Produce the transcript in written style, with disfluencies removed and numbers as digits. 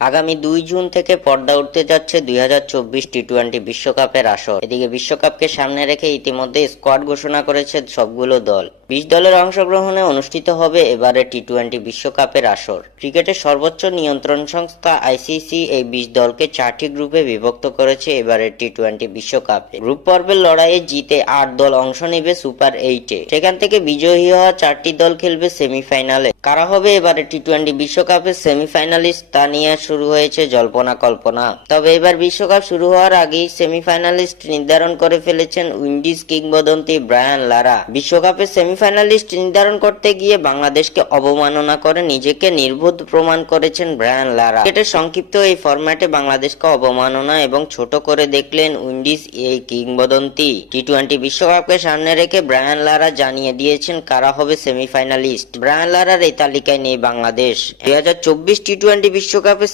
আগামী ২ জুন থেকে পর্দা উঠতে যাচ্ছে ২০২৪ টি-টোয়েন্টি বিশ্বকাপের আসর। এদিকে বিশ্বকাপকে সামনে রেখে ইতিমধ্যে স্কোয়াড ঘোষণা করেছে সবগুলো দল। ২০ দলের অংশগ্রহণে অনুষ্ঠিত হবে এবারে টি-টোয়েন্টি বিশ্বকাপের আসর। ক্রিকেটের সর্বোচ্চ নিয়ন্ত্রণ সংস্থা আইসিসি এই ২০ দলকে ৪টি গ্রুপে বিভক্ত করেছে এবারের টি-টোয়েন্টি বিশ্বকাপে। গ্রুপ পর্বের লড়াইয়ে জিতে ৮ দল অংশ নেবে সুপার 8-এ। সেখান থেকে বিজয়ী হওয়া ৪টি দল খেলবে সেমিফাইনালে। কারা হবে এবারে টি-টোয়েন্টি বিশ্বকাপের সেমিফাইনালিস্ট তা নিয়ে শুরু হয়েছে জল্পনা কল্পনা। তবে এবার বিশ্বকাপ শুরু হওয়ার আগেই সেমিফাইনালিস্ট নির্ধারণ করে ফেলেছেন উইন্ডিজ কিংবদন্তি ব্রায়ান লারা। বিশ্বকাপের সেমিফাইনালিস্ট নির্ধারণ করতে গিয়ে বাংলাদেশকে অবমাননা করে নিজেকে নির্বোধ প্রমাণ করেছেন ব্রায়ান লারা। ক্রিকেটের সংক্ষিপ্ত এই ফরম্যাটে বাংলাদেশকে অবমাননা এবং ছোট করে দেখলেন উইন্ডিজ এই কিংবদন্তি। টি-টোয়েন্টি বিশ্বকাপকে সামনে রেখে ব্রায়ান লারা জানিয়ে দিয়েছেন কারা হবে সেমিফাইনালিস্ট। ব্রায়ান লারার এই তালিকায় নেই বাংলাদেশ। ২০২৪ টি-টোয়েন্টি বিশ্বকাপে